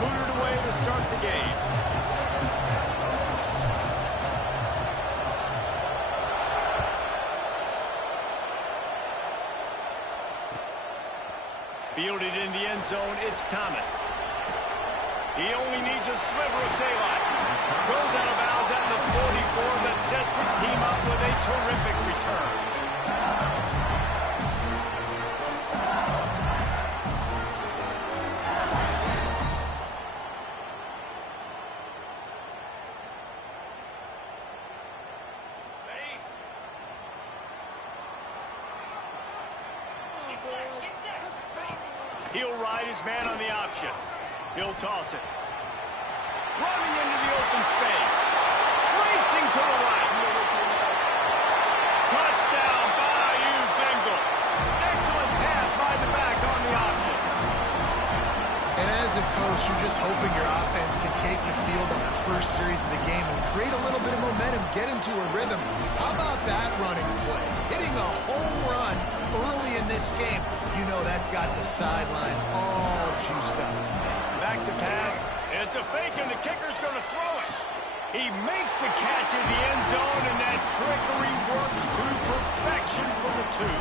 booted away to start the game. Fielded in the end zone, it's Thomas. He only needs a sliver of daylight. Goes out of bounds at the 44, but sets his team up with a terrific return. He'll ride his man on the option. He'll toss it. Running into the open space. Racing to the right. Touchdown, Bayou Bengals. Excellent pass by the back on the option. And as a coach, you're just hoping your offense can take the field on the first series of the game and create a little bit of momentum, get into a rhythm. How about that running play? Hitting a home run early in this game. You know that's got the sidelines all juiced up. Back to pass. It's a fake, and the kicker's going to throw it. He makes the catch in the end zone, and that trickery works to perfection for the two.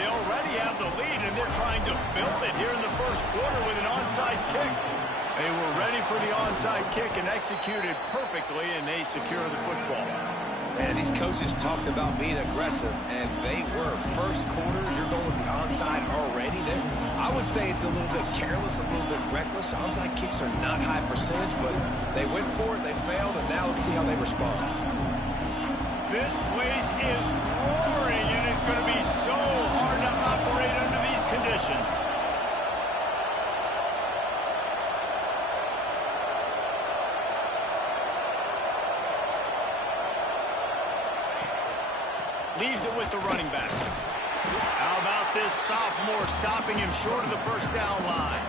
They already have the lead, and they're trying to build it here in the first quarter with an onside kick. They were ready for the onside kick and executed perfectly, and they secure the football. And these coaches talked about being aggressive, and they were. First quarter, you're going with the onside already. I would say it's a little bit careless, a little bit reckless. Onside kicks are not high percentage, but they went for it, they failed, and now let's see how they respond. This place is roaring, and it's going to be so hard to operate under these conditions. Leaves it with the running back. How about this sophomore stopping him short of the first down line?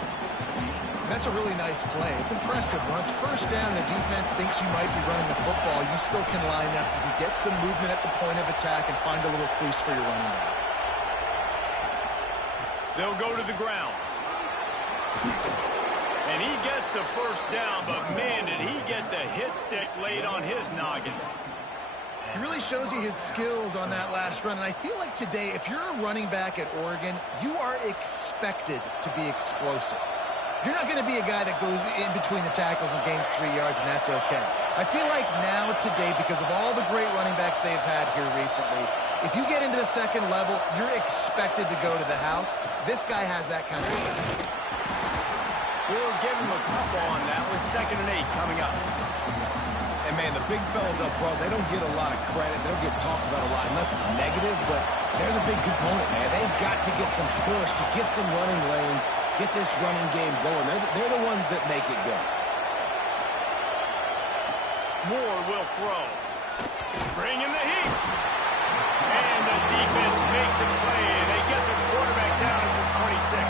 That's a really nice play. It's impressive. Once first down, the defense thinks you might be running the football. You still can line up. You can get some movement at the point of attack and find a little crease for your running back. They'll go to the ground. And he gets the first down, but man, did he get the hit stick laid on his noggin. He really shows you his skills on that last run. And I feel like today, if you're a running back at Oregon, you are expected to be explosive. You're not going to be a guy that goes in between the tackles and gains 3 yards, and that's okay. I feel like now today, because of all the great running backs they've had here recently, if you get into the second level, you're expected to go to the house. This guy has that kind of stuff. We'll give him a couple on that one. 2nd and 8 coming up. And, man, the big fellas up front, they don't get a lot of credit. They don't get talked about a lot unless it's negative, but they're the big component, man. They've got to get some push, to get some running lanes, get this running game going. They're the ones that make it go. Moore will throw. Bring in the heat. And the defense makes a play, and they get the quarterback down at the 26.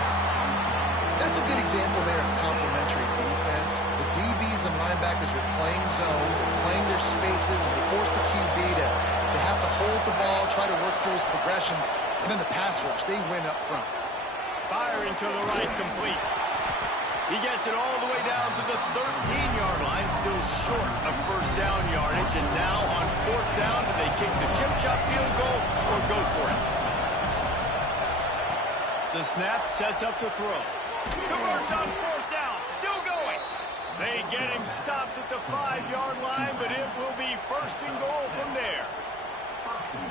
That's a good example there of complementary defense. The DBs and linebackers are playing zone, playing their spaces, and they force the QB to have to hold the ball, try to work through his progressions, and then the pass rush, they win up front. Firing to the right, complete. He gets it all the way down to the 13-yard line, still short of first down yardage, and now on 4th down, do they kick the chip shot field goal or go for it? The snap sets up the throw. Converts on 4th down, still going. They get him stopped at the 5-yard line, but it will be 1st and goal from there.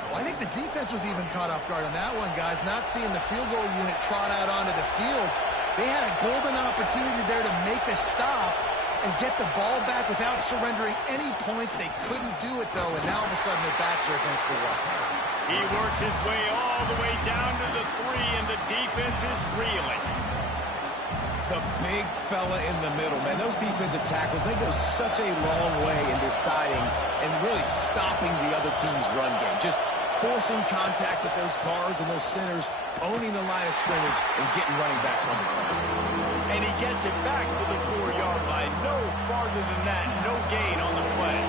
Well, I think the defense was even caught off guard on that one, guys. Not seeing the field goal unit trot out onto the field. They had a golden opportunity there to make a stop and get the ball back without surrendering any points. They couldn't do it, though, and now all of a sudden their backs are against the wall. He works his way all the way down to the 3, and the defense is reeling. The big fella in the middle, man. Those defensive tackles, they go such a long way in deciding and really stopping the other team's run game. Just forcing contact with those guards and those centers, owning the line of scrimmage, and getting running backs on the ground. And he gets it back to the 4-yard line. No farther than that. No gain on the play.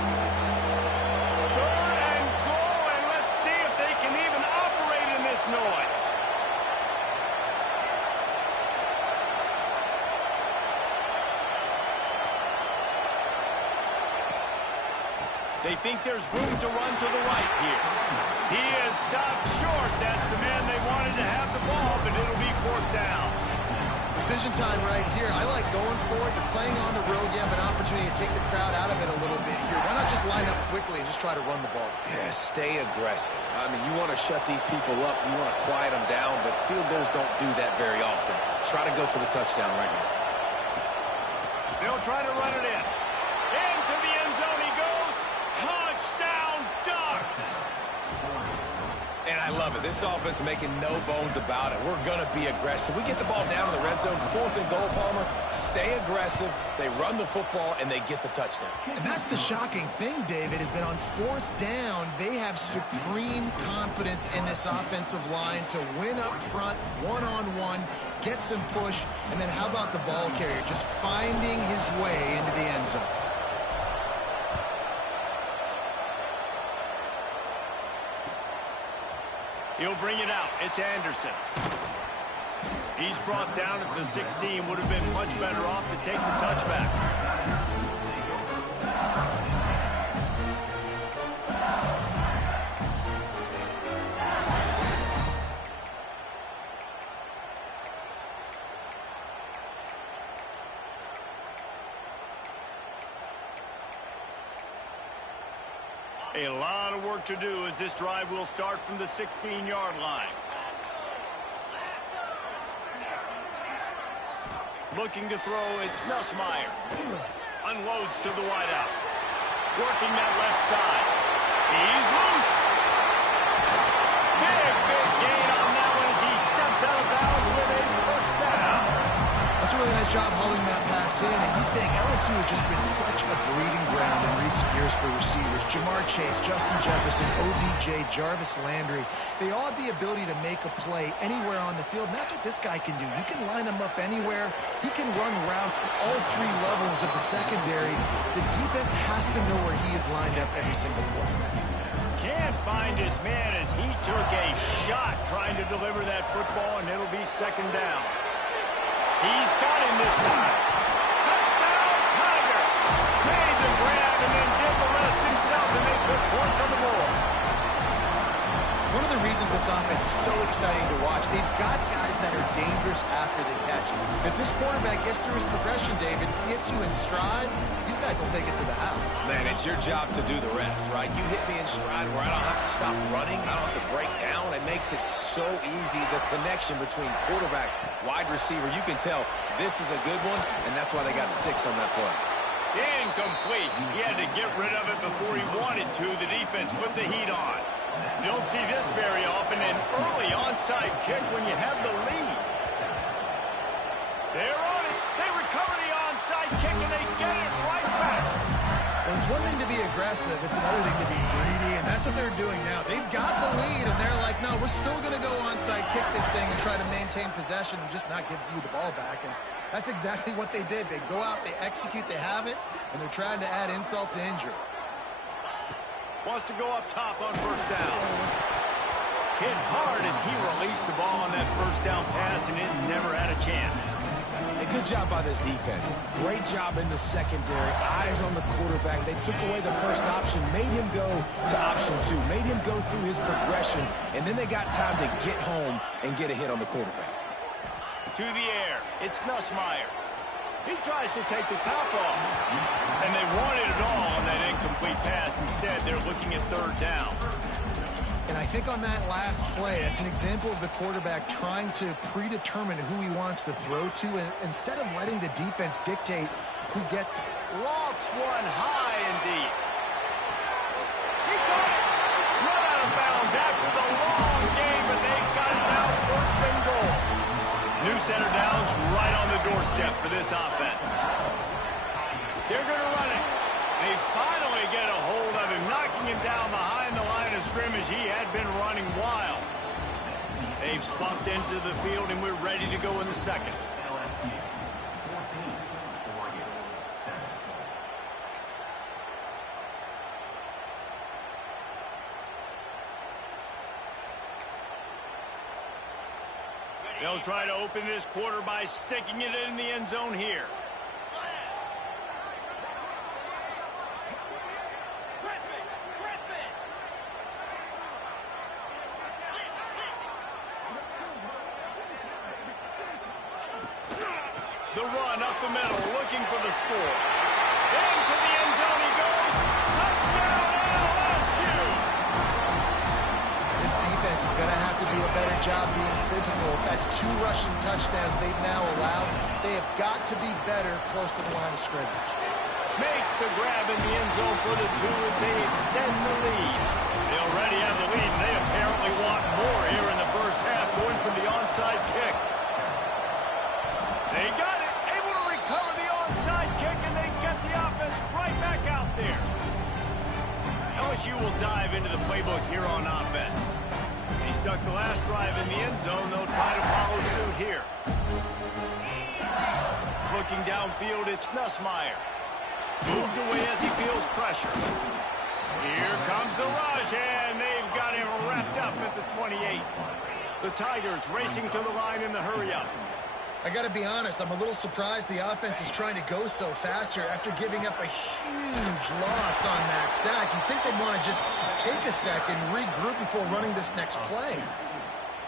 3rd and goal, and let's see if they can even operate in this noise. They think there's room to run to the right here. He is stopped short. That's the man they wanted to have the ball, but it'll be fourth down. Decision time right here. I like going for it. You're playing on the road. You have an opportunity to take the crowd out of it a little bit here. Why not just line up quickly and just try to run the ball? Yeah, stay aggressive. I mean, you want to shut these people up. You want to quiet them down, but field goals don't do that very often. Try to go for the touchdown right here. They'll try to run it in. Into the end zone he goes. Touchdown, Ducks! And I love it. This offense making no bones about it. We're going to be aggressive. We get the ball down to the red zone, 4th and goal, Palmer. Stay aggressive. They run the football, and they get the touchdown. And that's the shocking thing, David, is that on 4th down, they have supreme confidence in this offensive line to win up front, one-on-one, get some push, and then how about the ball carrier just finding his way into the end zone? He'll bring it out. It's Anderson. He's brought down at the 16. Would have been much better off to take the touchback. A lot of work to do as this drive will start from the 16-yard line. Looking to throw, it's Nussmeier. Unloads to the wideout. Working that left side. He's loose. Big gain on that one as he steps out of bounds with a first down. That's a really nice job holding that pass in, and you think LSU has just been such a breeding ground in recent years for receivers. Jamar Chase, Justin Jefferson, OBJ, Jarvis Landry. They all have the ability to make a play anywhere on the field, and that's what this guy can do. You can line him up anywhere. He can run routes at all 3 levels of the secondary. The defense has to know where he is lined up every single play. Can't find his man as he took a shot trying to deliver that football, and it'll be second down. He's got him this time. Touchdown, Tiger! Made the grab and then did the rest himself, and they put points on the board. One of the reasons this offense is so exciting to watch, they've got guys that are dangerous after they catch. If this quarterback gets through his progression, David, gets you in stride, these guys will take it to the house. Man, it's your job to do the rest, right? You hit me in stride where I don't have to stop running. I don't have to break down. It makes it so easy. The connection between quarterback, wide receiver, you can tell this is a good one, and that's why they got 6 on that play. Incomplete. He had to get rid of it before he wanted to. The defense put the heat on. You don't see this very often, an early onside kick when you have the lead. They're on it. They recover the onside kick, and they get it right back. Well, it's one thing to be aggressive. It's another thing to be greedy, and that's what they're doing now. They've got the lead, and they're like, no, we're still going to go onside kick this thing and try to maintain possession and just not give you the ball back. And that's exactly what they did. They go out, they execute, they have it, and they're trying to add insult to injury. Wants to go up top on first down. Hit hard as he released the ball on that first down pass, and it never had a chance. A good job by this defense. Great job in the secondary. Eyes on the quarterback. They took away the first option, made him go to option 2, made him go through his progression, and then they got time to get home and get a hit on the quarterback. To the air. It's Nussmeier. He tries to take the top off. And they wanted it all on that incomplete pass. Instead, they're looking at third down. And I think on that last play, that's an example of the quarterback trying to predetermine who he wants to throw to, and instead of letting the defense dictate who gets it. Lofts one high and deep. He caught it. Run out of bounds after the long game, but they've got it now first and goal. New center downs right on the doorstep for this offense. They're going to run it. They finally get a hold of him, knocking him down behind the line of scrimmage. He had been running wild. They've spunked into the field, and we're ready to go in the second. They'll try to open this quarter by sticking it in the end zone here. The run up the middle, looking for the score. Into the end zone he goes. Touchdown, LSU! This defense is going to have to do a better job being physical. That's 2 rushing touchdowns they've now allowed. They have got to be better close to the line of scrimmage. Makes the grab in the end zone for the 2 as they extend the lead. They already have the lead, and they apparently want more here in the first half, going for the onside kick. They got it, able to recover the onside kick, and they get the offense right back out there. LSU will dive into the playbook here on offense. They stuck the last drive in the end zone. They'll try to follow suit here. Looking downfield, it's Nussmeier. Moves away as he feels pressure. Here comes the rush, and they've got him wrapped up at the 28. The Tigers racing to the line in the hurry-up. I got to be honest, I'm a little surprised the offense is trying to go so faster after giving up a huge loss on that sack. You'd think they'd want to just take a second, regroup before running this next play.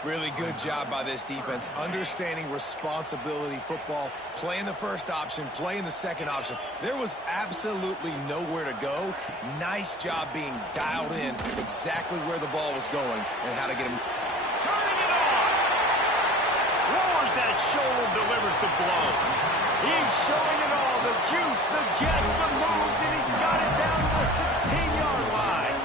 Really good job by this defense, understanding responsibility football, playing the first option, playing the second option. There was absolutely nowhere to go. Nice job being dialed in exactly where the ball was going and how to get him. Turning it on! Lowers that shoulder, delivers the blow. He's showing it all, the juice, the jets, the moves, and he's got it down to the 16-yard line.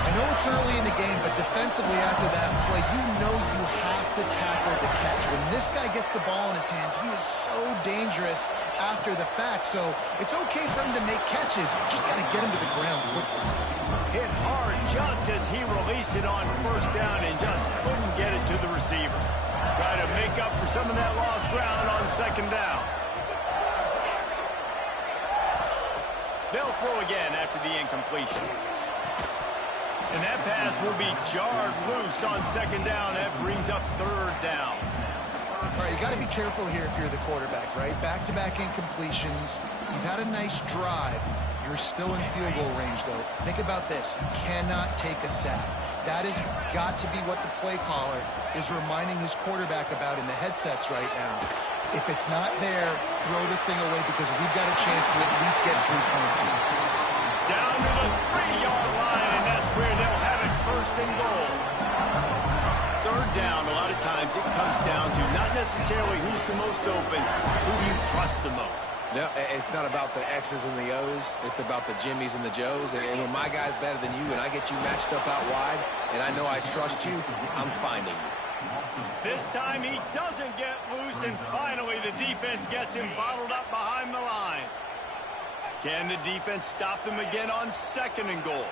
I know it's early in the game, but defensively after that play, you know you have to tackle the catch. When this guy gets the ball in his hands, he is so dangerous after the fact. So it's okay for him to make catches. You just got to get him to the ground quickly. Hit hard just as he released it on first down and just couldn't get it to the receiver. Try to make up for some of that lost ground on second down. They'll throw again after the incompletion. And that pass will be jarred loose on second down. That brings up third down. All right, you got to be careful here if you're the quarterback, right? Back-to-back incompletions. You've had a nice drive. You're still in field goal range, though. Think about this. You cannot take a sack. That has got to be what the play caller is reminding his quarterback about in the headsets right now. If it's not there, throw this thing away because we've got a chance to at least get 3 points here. Down to the 3-yard line, and that's where they'll have it first and goal. Third down, a lot of times it comes down to not necessarily who's the most open, who do you trust the most. No, it's not about the X's and the O's. It's about the Jimmys and the Joes. And when my guy's better than you and I get you matched up out wide and I know I trust you, I'm finding you. This time he doesn't get loose, and finally the defense gets him bottled up behind the line. Can the defense stop them again on second and goal?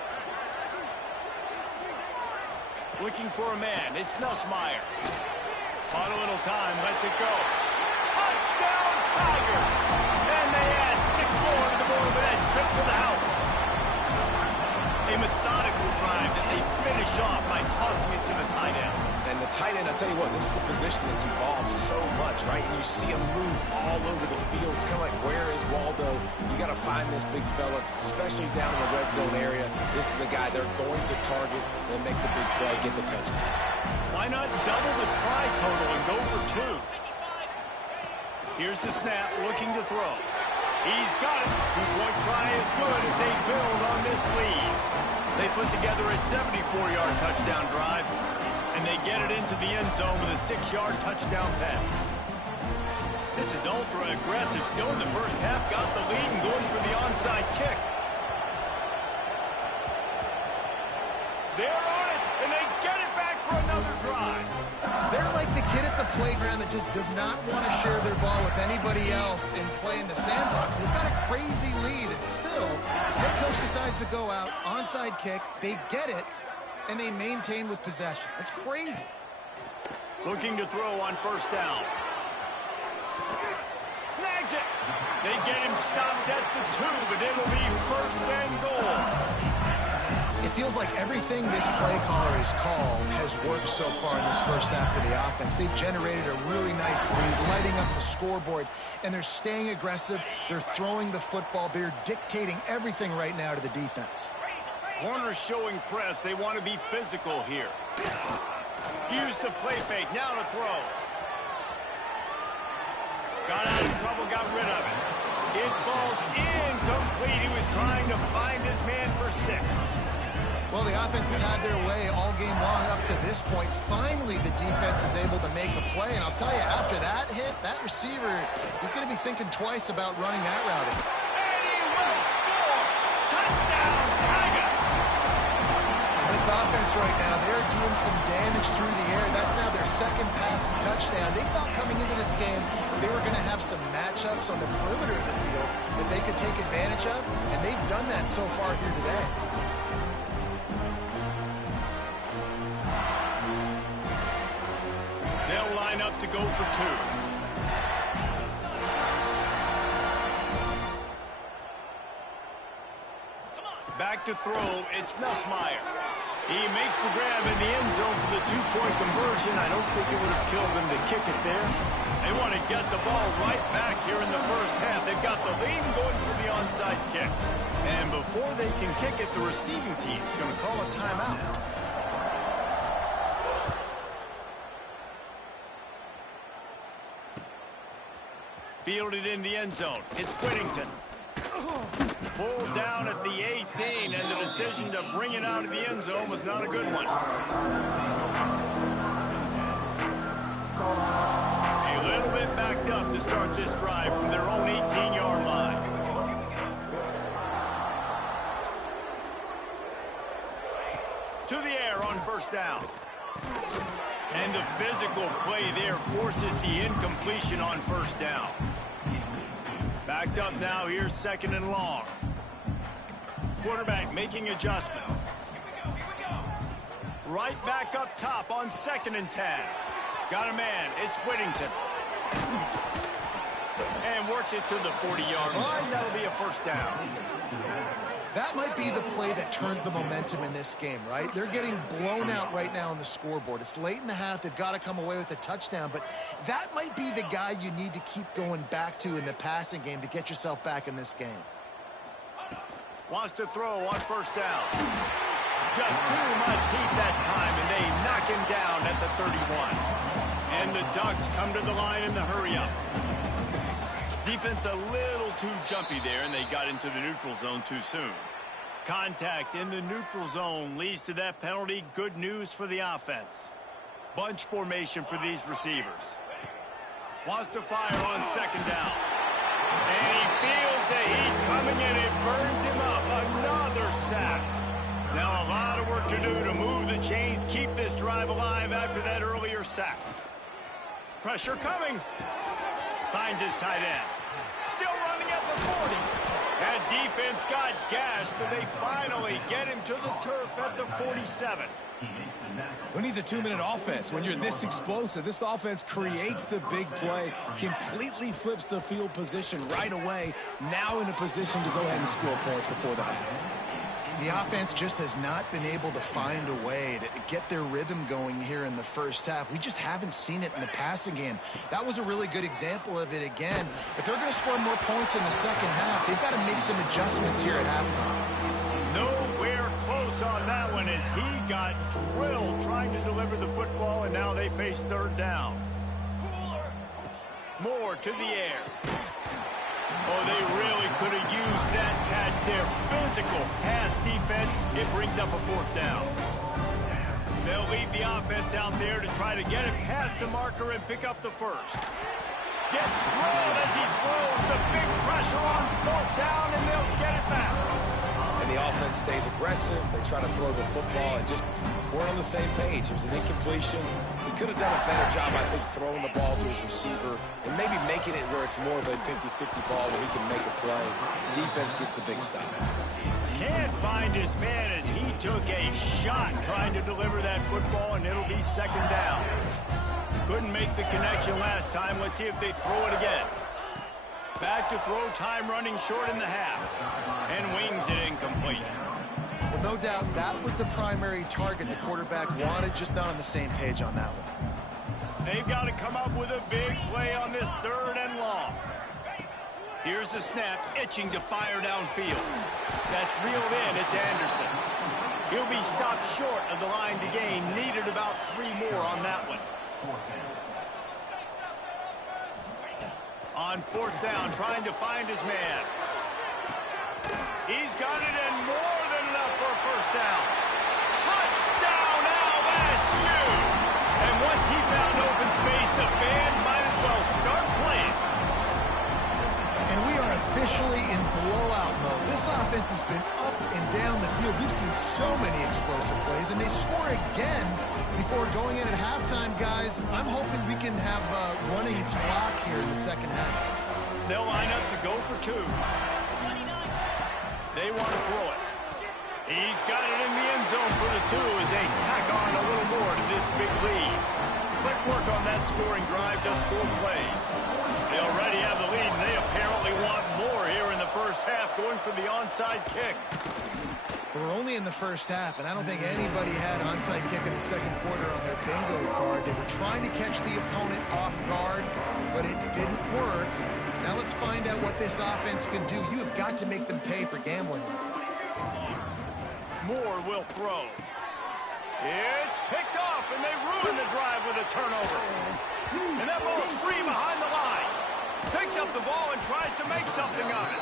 Looking for a man. It's Nussmeier. Caught a little time. Lets it go. Touchdown, Tigers! And they add 6 more to the board with that trip to the house. A methodical drive that they finish off by tossing it to the tight end. And the tight end, I'll tell you what, this is a position that's evolved so much, right? And you see him move all over the field. It's kind of like, where is Waldo? You got to find this big fella, especially down in the red zone area. This is the guy they're going to target and make the big play, get the touchdown. Why not double the try total and go for 2? Here's the snap, looking to throw. He's got it. 2-point try is good as they build on this lead. They put together a 74-yard touchdown drive, and they get it into the end zone with a 6-yard touchdown pass. This is ultra-aggressive. Still in the first half, got the lead and going for the onside kick. They're on it, and they get it back for another drive. They're like the kid at the playground that just does not want to share their ball with anybody else and play in the sandbox. They've got a crazy lead, and still, head coach decides to go out, onside kick, they get it, and they maintain with possession. That's crazy. Looking to throw on first down. Snags it. They get him stopped at the 2, but it'll be first and goal. It feels like everything this play caller has called has worked so far in this first half for the offense. They've generated a really nice lead, lighting up the scoreboard, and they're staying aggressive. They're throwing the football. They're dictating everything right now to the defense. Corners showing press. They want to be physical here. Use the play fake. Now to throw. Got out of trouble, got rid of it. It falls incomplete. He was trying to find his man for 6. Well, the offense has had their way all game long up to this point. Finally, the defense is able to make a play. And I'll tell you, after that hit, that receiver, he's going to be thinking twice about running that route. And he will score! Touchdown, Tigers! This offense right now, they're doing some damage through the air. That's now their second passing touchdown. They thought coming into this game they were going to have some matchups on the perimeter of the field that they could take advantage of, and they've done that so far here today. They'll line up to go for 2. Back to throw, it's Nussmeier. He makes the grab in the end zone for the 2-point conversion. I don't think it would have killed them to kick it there. They want to get the ball right back here in the first half. They've got the lead going for the onside kick. And before they can kick it, the receiving team's going to call a timeout. Fielded in the end zone. It's Whittington. Pulled down at the 18, and the decision to bring it out of the end zone was not a good one. A little bit backed up to start this drive from their own 18-yard line. To the air on first down. And the physical play there forces the incompletion on first down. Backed up now, here's 2nd and long. Quarterback making adjustments. Right back up top on 2nd and 10. Got a man, it's Whittington. And works it to the 40-yard line. That'll be a first down. That might be the play that turns the momentum in this game, right? They're getting blown out right now on the scoreboard. It's late in the half. They've got to come away with a touchdown, but that might be the guy you need to keep going back to in the passing game to get yourself back in this game. Wants to throw on first down. Just too much heat that time, and they knock him down at the 31. And the Ducks come to the line in the hurry-up. Defense a little too jumpy there, and they got into the neutral zone too soon. Contact in the neutral zone leads to that penalty. Good news for the offense. Bunch formation for these receivers. Wants to fire on 2nd down. And he feels the heat coming in. It burns him up. Another sack. Now a lot of work to do to move the chains, keep this drive alive after that earlier sack. Pressure coming. Finds his tight end. Still running at the 40. That defense got gashed, but they finally get him to the turf at the 47. Who needs a 2-minute offense when you're this explosive? This offense creates the big play, completely flips the field position right away, now in a position to go ahead and score points before the half. The offense just has not been able to find a way to get their rhythm going here in the first half. We just haven't seen it in the passing game. That was a really good example of it again. If they're going to score more points in the second half, they've got to make some adjustments here at halftime. Nowhere close on that one as he got drilled trying to deliver the football, and now they face 3rd down. Moore to the air. Oh, they really could have used that catch there. Physical pass defense. It brings up a 4th down. They'll leave the offense out there to try to get it past the marker and pick up the first. Gets drilled as he throws the big pressure on 4th down, and they'll get it back. And the offense stays aggressive. They try to throw the football and just weren't on the same page. It was an incompletion. He could have done a better job, I think, throwing the ball to his receiver and maybe making it where it's more of a 50-50 ball where he can make a play. Defense gets the big stop. Can't find his man as he took a shot trying to deliver that football, and it'll be 2nd down. Couldn't make the connection last time. Let's see if they throw it again. Back to throw, time running short in the half. And wings it incomplete. Well, no doubt that was the primary target the quarterback wanted, just not on the same page on that one. They've got to come up with a big play on this 3rd and long. Here's the snap, itching to fire downfield. That's reeled in, it's Anderson. He'll be stopped short of the line to gain. Needed about 3 more on that one. On fourth down, trying to find his man. He's got it and more than enough for a first down. Touchdown, LSU! And once he found open space, the band might as well start playing. And we are officially in blowout mode. This offense has been up and down the field. We've seen so many explosive plays, and they score again before going in at halftime, guys. I'm hoping we can have a running clock here in the second half. They'll line up to go for two. They want to throw it. He's got it in the end zone for the two as they tack on a little more to this big lead. Quick work on that scoring drive, just 4 plays. They already have the lead, and they apparently want more here in the first half, going for the onside kick. We're only in the first half, and I don't think anybody had onside kick in the second quarter on their bingo card. They were trying to catch the opponent off guard, but it didn't work. Now let's find out what this offense can do. You have got to make them pay for gambling like that. Moore will throw. It's picked off, and they ruin the drive with a turnover. And that ball's free behind the line. Picks up the ball and tries to make something of it.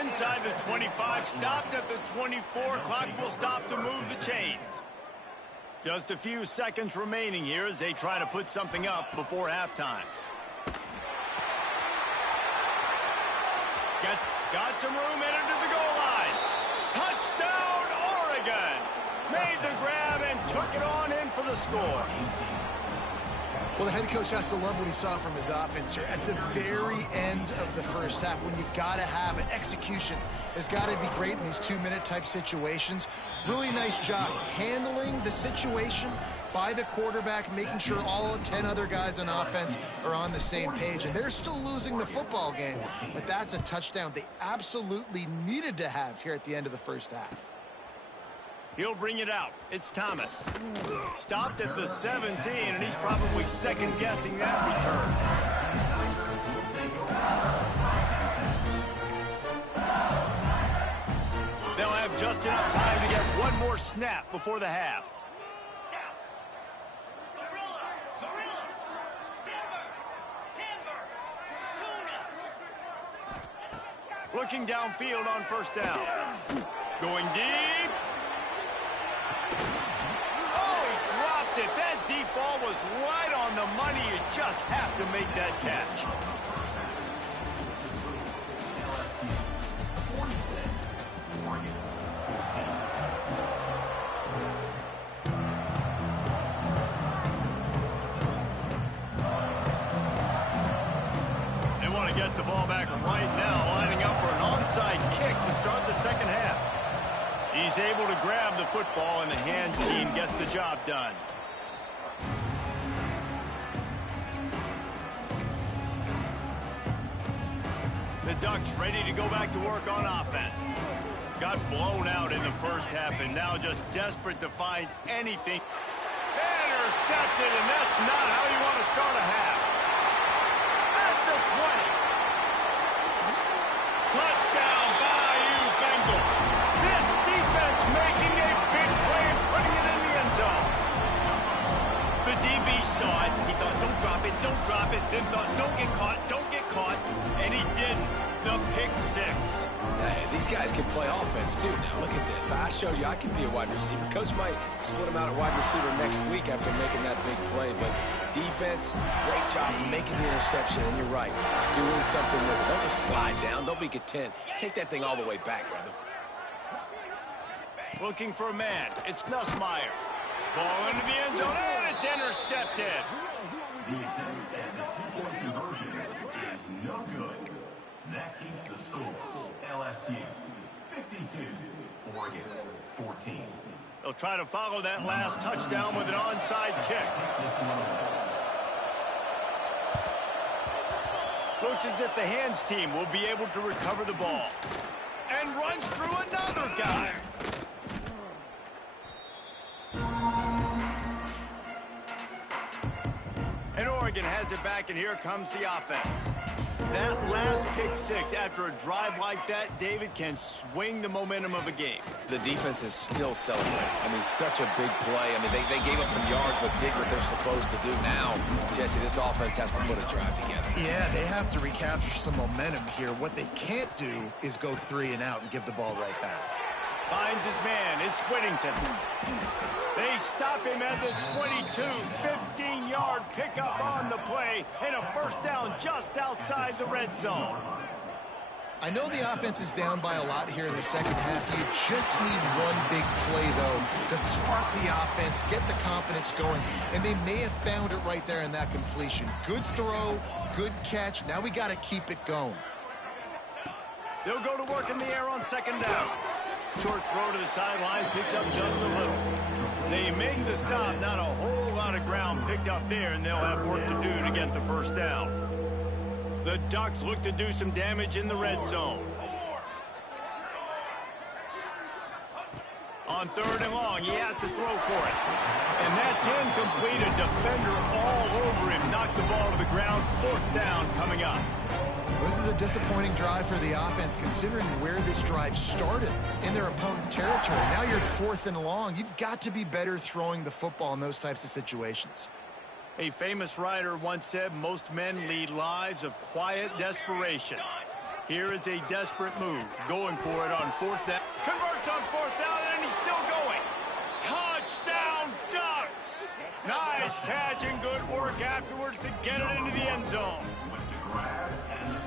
Inside the 25, stopped at the 24. Clock will stop to move the chains. Just a few seconds remaining here as they try to put something up before halftime. Got some room, entered to the goal line. Touchdown, Oregon! Made the grab and took it on in for the score. Well, the head coach has to love what he saw from his offense here at the very end of the first half, when you got to have it. Execution has got to be great in these 2-minute type situations. Really nice job handling the situation by the quarterback, making sure all 10 other guys on offense are on the same page. And they're still losing the football game, but that's a touchdown they absolutely needed to have here at the end of the first half. He'll bring it out. It's Thomas. Stopped at the 17, and he's probably second-guessing that return. They'll have just enough time to get one more snap before the half. Looking downfield on first down. Going deep. That deep ball was right on the money. You just have to make that catch. They want to get the ball back right now, lining up for an onside kick to start the second half. He's able to grab the football, and the hands team gets the job done. The Ducks ready to go back to work on offense. Got blown out in the first half, and now just desperate to find anything. Intercepted, and that's not how you want to start a half. At the 20. Touchdown, Bayou Bengals. This defense making a big play and putting it in the end zone. The DB saw it. He thought, don't drop it. Then thought, don't get caught. And he didn't. The pick six. Hey, these guys can play offense, too. Now, look at this. I showed you I can be a wide receiver. Coach might split him out at wide receiver next week after making that big play. But defense, great job making the interception. And you're right, doing something with it. Don't just slide down. Don't be content. Take that thing all the way back, brother. Looking for a man. It's Nussmeier. Ball into the end zone, and it's intercepted. The attempt at the two-point conversion is no good. That keeps the score. LSU 52, Oregon 14. They'll try to follow that last touchdown with an onside kick. Looks as if the hands team will be able to recover the ball. And runs through another guy. And Oregon has it back, and here comes the offense. That last pick six after a drive like that, David, can swing the momentum of a game. The defense is still celebrating. I mean, such a big play. I mean, they gave up some yards, but did what they're supposed to do. Now, Jesse, this offense has to put a drive together. Yeah, they have to recapture some momentum here. What they can't do is go 3 and out and give the ball right back. Finds his man. It's Whittington. They stop him at the 22. 15-yard pickup on the play, and a first down just outside the red zone. I know the offense is down by a lot here in the second half. You just need one big play, though, to spark the offense, get the confidence going, and they may have found it right there in that completion. Good throw, good catch. Now we got to keep it going. They'll go to work in the air on second down. Short throw to the sideline, picks up just a little. They make the stop, not a whole lot of ground picked up there, and they'll have work to do to get the first down. The Ducks look to do some damage in the red zone. On third and long, he has to throw for it. And that's incomplete. A defender all over him. Knocked the ball to the ground. Fourth down coming up. This is a disappointing drive for the offense, considering where this drive started, in their opponent territory. Now you're 4th and long. You've got to be better throwing the football in those types of situations. A famous writer once said, most men lead lives of quiet desperation. Here is a desperate move, going for it on 4th down. Converts on 4th down, and he's still going. Touchdown, Ducks! Nice catch and good work afterwards to get it into the end zone.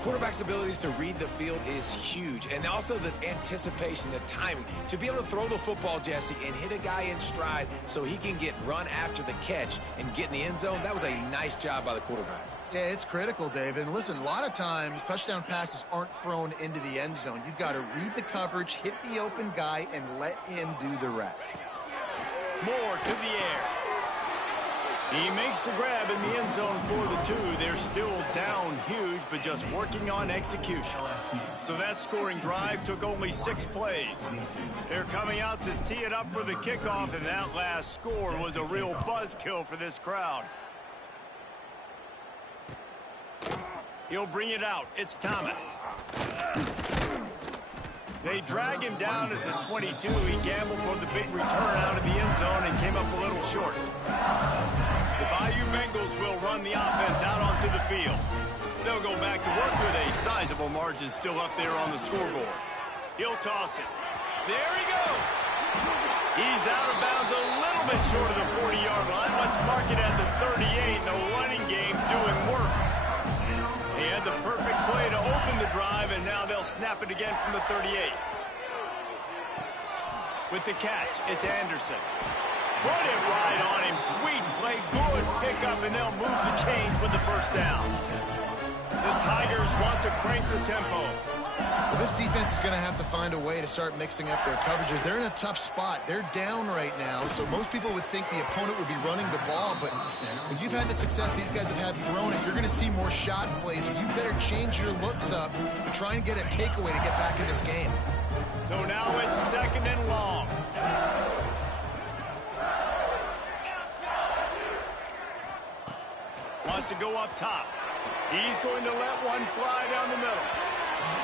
Quarterback's abilities to read the field is huge, and also the anticipation, the timing. To be able to throw the football, Jesse, and hit a guy in stride so he can get run after the catch and get in the end zone, that was a nice job by the quarterback. Yeah, it's critical, David. And listen, a lot of times touchdown passes aren't thrown into the end zone. You've got to read the coverage, hit the open guy, and let him do the rest. Moore to the air. He makes the grab in the end zone for the 2. They're still down huge, but just working on execution. So that scoring drive took only 6 plays. They're coming out to tee it up for the kickoff, and that last score was a real buzzkill for this crowd. He'll bring it out. It's Thomas. They drag him down at the 22. He gambled for the big return out of the end zone and came up a little short. The Bayou Bengals will run the offense out onto the field. They'll go back to work with a sizable margin still up there on the scoreboard. He'll toss it. There he goes. He's out of bounds a little bit short of the 40-yard line. Let's mark it at the 38. The running game doing work. He had the perfect play to open the drive, and now they'll snap it again from the 38. With the catch, it's Anderson. Put it right on him. Sweet play, good pickup, and they'll move the chains with the first down. The Tigers want to crank the tempo. Well, this defense is going to have to find a way to start mixing up their coverages. They're in a tough spot. They're down right now, so most people would think the opponent would be running the ball, but when you've had the success these guys have had throwing it, you're going to see more shot plays. You better change your looks up and try and get a takeaway to get back in this game. So now it's 2nd and long. Wants to go up top. He's going to let one fly down the middle.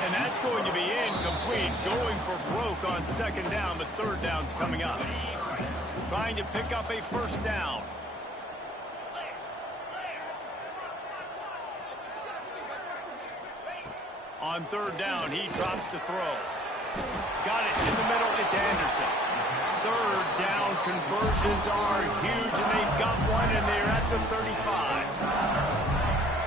And that's going to be incomplete. Going for broke on 2nd down, but 3rd down's coming up. Trying to pick up a first down. On 3rd down, he drops to throw. Got it in the middle. It's Anderson. 3rd down conversions are huge, and they've got one, and they're at the 35.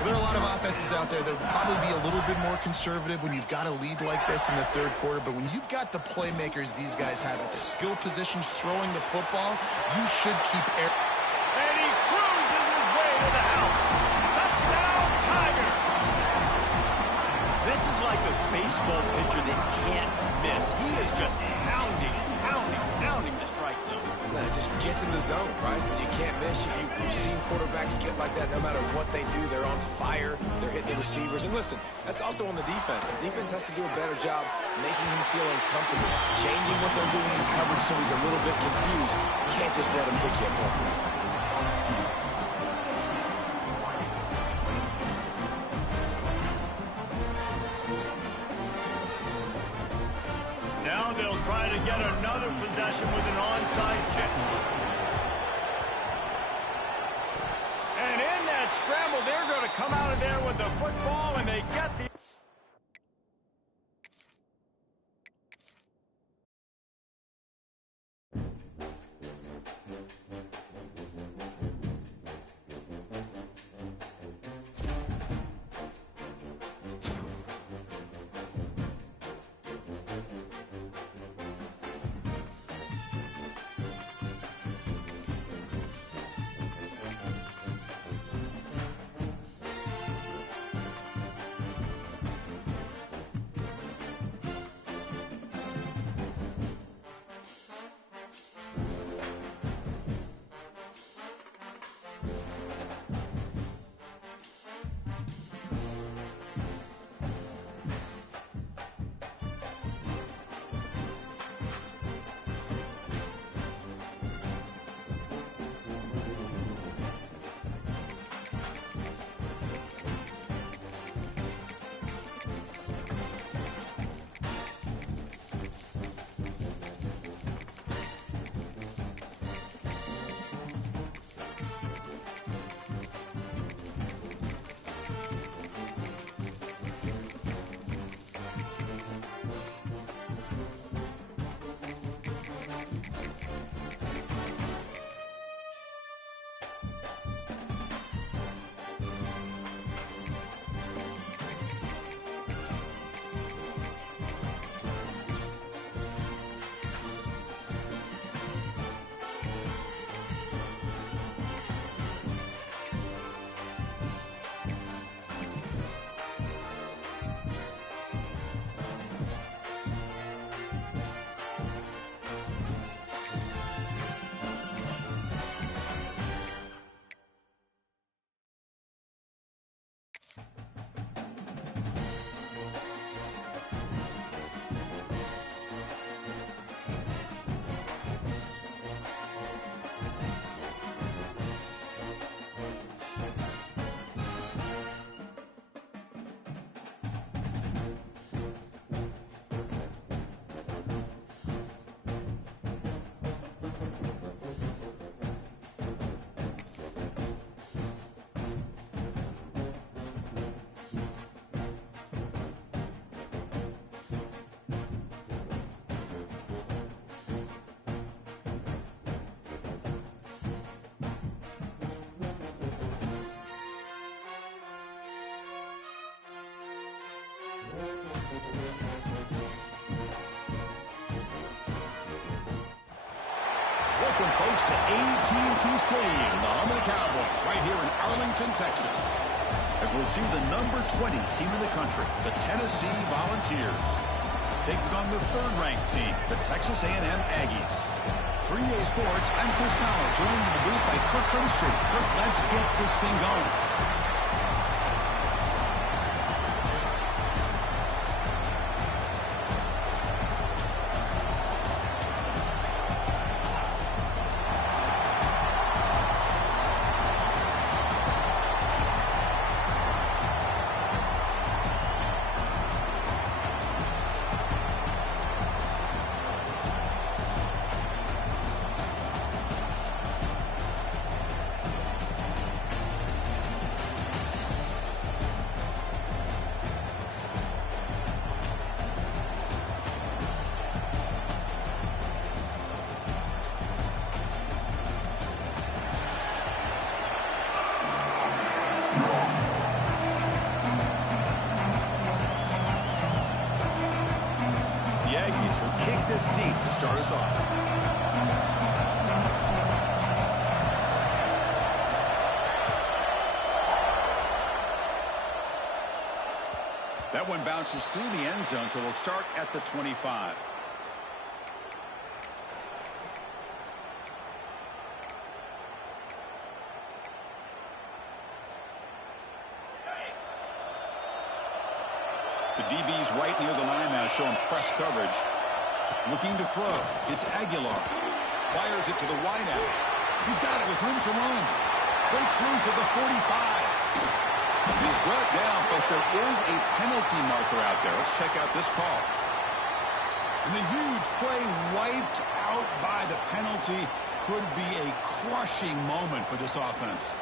There are a lot of offenses out there that would probably be a little bit more conservative when you've got a lead like this in the 3rd quarter, but when you've got the playmakers these guys have at the skill positions throwing the football, you should keep air. And he cruises his way to the house. Touchdown, Tigers! This is like a baseball pitcher that can't miss. He is just pounding the strike zone. It just gets in the zone, right? You can't miss. You've seen quarterbacks get like that no matter what they do. They're on fire. They're hitting the receivers. And listen, that's also on the defense. The defense has to do a better job making him feel uncomfortable, changing what they're doing in coverage so he's a little bit confused. You can't just let him pick you apart. they'll try to get another possession with an onside kick. And in that scramble, they're going to come out of there with the football, and they get the... Welcome, folks, to AT&T Stadium, the home of the Cowboys, right here in Arlington, Texas, as we'll see the number 20 team in the country, the Tennessee Volunteers, taking on the third-ranked team, the Texas A&M Aggies. For EA Sports, I'm Chris Fowler, joined in the booth by Kirk Hermstreet. Kirk, let's get this thing going. Kick this deep to start us off. That one bounces through the end zone, so they'll start at the 25. The DB's right near the line now, showing press coverage. Looking to throw. It's Aguilar. Fires it to the wideout. He's got it with room to run. Breaks loose at the 45. He's brought down, but there is a penalty marker out there. Let's check out this call. And the huge play wiped out by the penalty could be a crushing moment for this offense.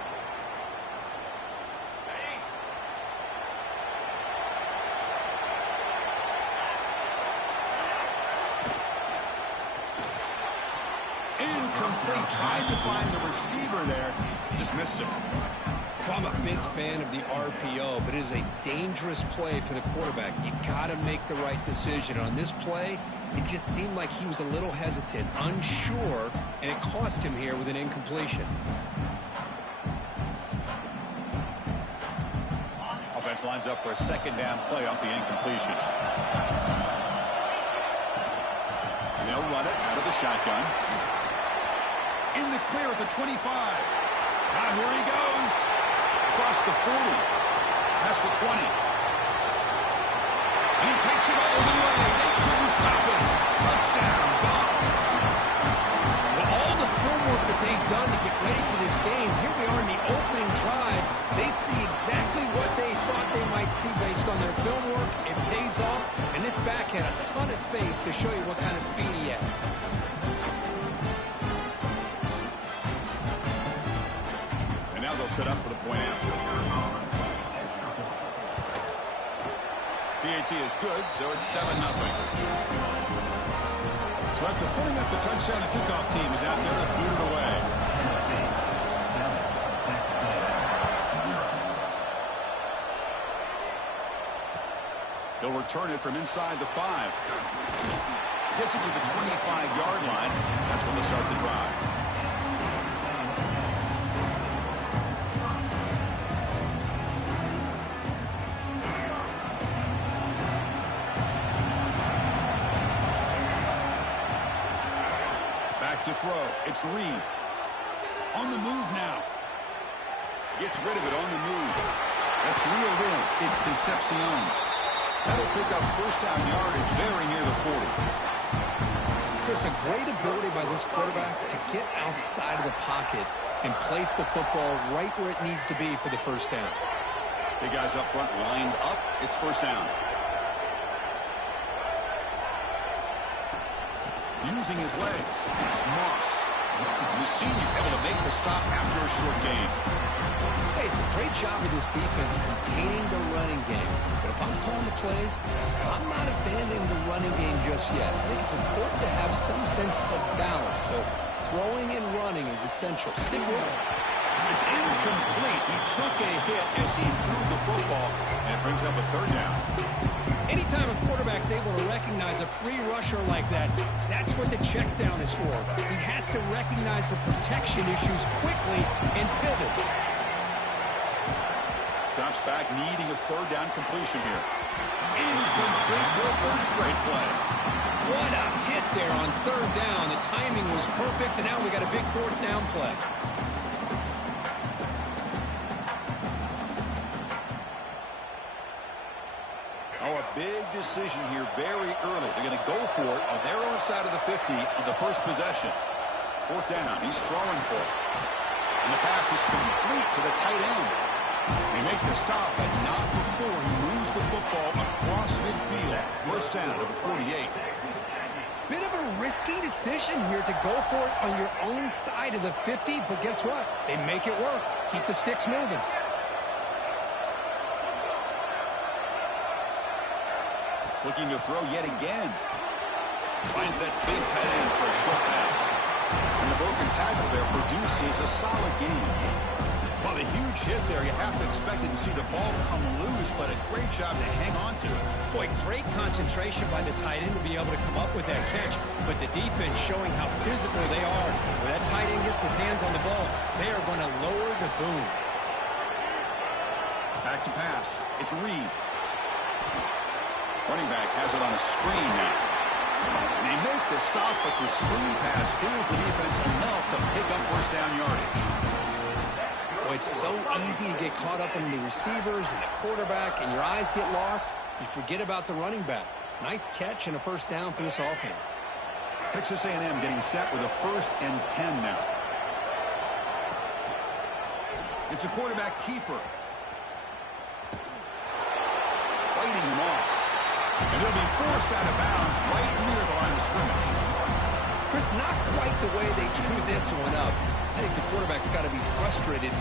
Incomplete. Tried to find the receiver there. Just missed him. I'm a big fan of the RPO, but it is a dangerous play for the quarterback. You got to make the right decision. On this play, it just seemed like he was a little hesitant, unsure, and it cost him here with an incompletion. Offense lines up for a second down play off the incompletion. They'll run it out of the shotgun. In the clear at the 25. Now here he goes. Across the 40. Past the 20. He takes it all the way. They couldn't stop him. Touchdown, Vols. Well, all the film work that they've done to get ready for this game, here we are in the opening drive. They see exactly what they thought they might see based on their film work. It pays off, and this back had a ton of space to show you what kind of speed he has. And now they'll set up for the point after. PAT is good, so it's 7-0. So after putting up the touchdown, the kickoff team is out there to boot it away. He'll return it from inside the 5. Gets it to the 25-yard line. That's when they'll start the drive. To throw. It's Reed. On the move now. Gets rid of it on the move. That's reeled in. It's Concepcion. That'll pick up first down yardage very near the 40. Chris, a great ability by this quarterback to get outside of the pocket and place the football right where it needs to be for the first down. Big guys up front lined up. It's first down. Using his legs, it's Moss. The senior able to make the stop after a short game. Hey, it's a great job of this defense containing the running game. But if I'm calling the plays, I'm not abandoning the running game just yet. I think it's important to have some sense of balance. So throwing and running is essential. Stick with it. It's incomplete. He took a hit as he moved the football, and it brings up a third down. Anytime a quarterback's able to recognize a free rusher like that, that's what the check down is for. He has to recognize the protection issues quickly and pivot. Drops back, needing a third down completion here. Incomplete for a third straight play. What a hit there on third down. The timing was perfect, and now we got a big fourth down play. Big decision here very early. They're going to go for it on their own side of the 50 on the first possession. Fourth down. He's throwing for it. And the pass is complete to the tight end. They make the stop, but not before he moves the football across midfield. First down to the 48. Bit of a risky decision here to go for it on your own side of the 50, but guess what? They make it work. Keep the sticks moving. Looking to throw yet again. Finds that big tight end for a short pass. And the broken tackle there produces a solid gain. Well, the huge hit there, you have to expect it to see the ball come loose, but a great job to hang on to it. Boy, great concentration by the tight end to be able to come up with that catch, but the defense showing how physical they are. When that tight end gets his hands on the ball, they are going to lower the boom. Back to pass. It's Reed. Running back has it on a screen now. They make the stop, but the screen pass fools the defense enough to pick up first down yardage. Well, it's so easy to get caught up in the receivers and the quarterback, and your eyes get lost. You forget about the running back. Nice catch and a first down for this offense. Texas A&M getting set with a 1st and 10 now. It's a quarterback keeper. Fighting him off. And he'll be forced out of bounds right near the line of scrimmage. Chris, not quite the way they drew this one up. I think the quarterback's got to be frustrated.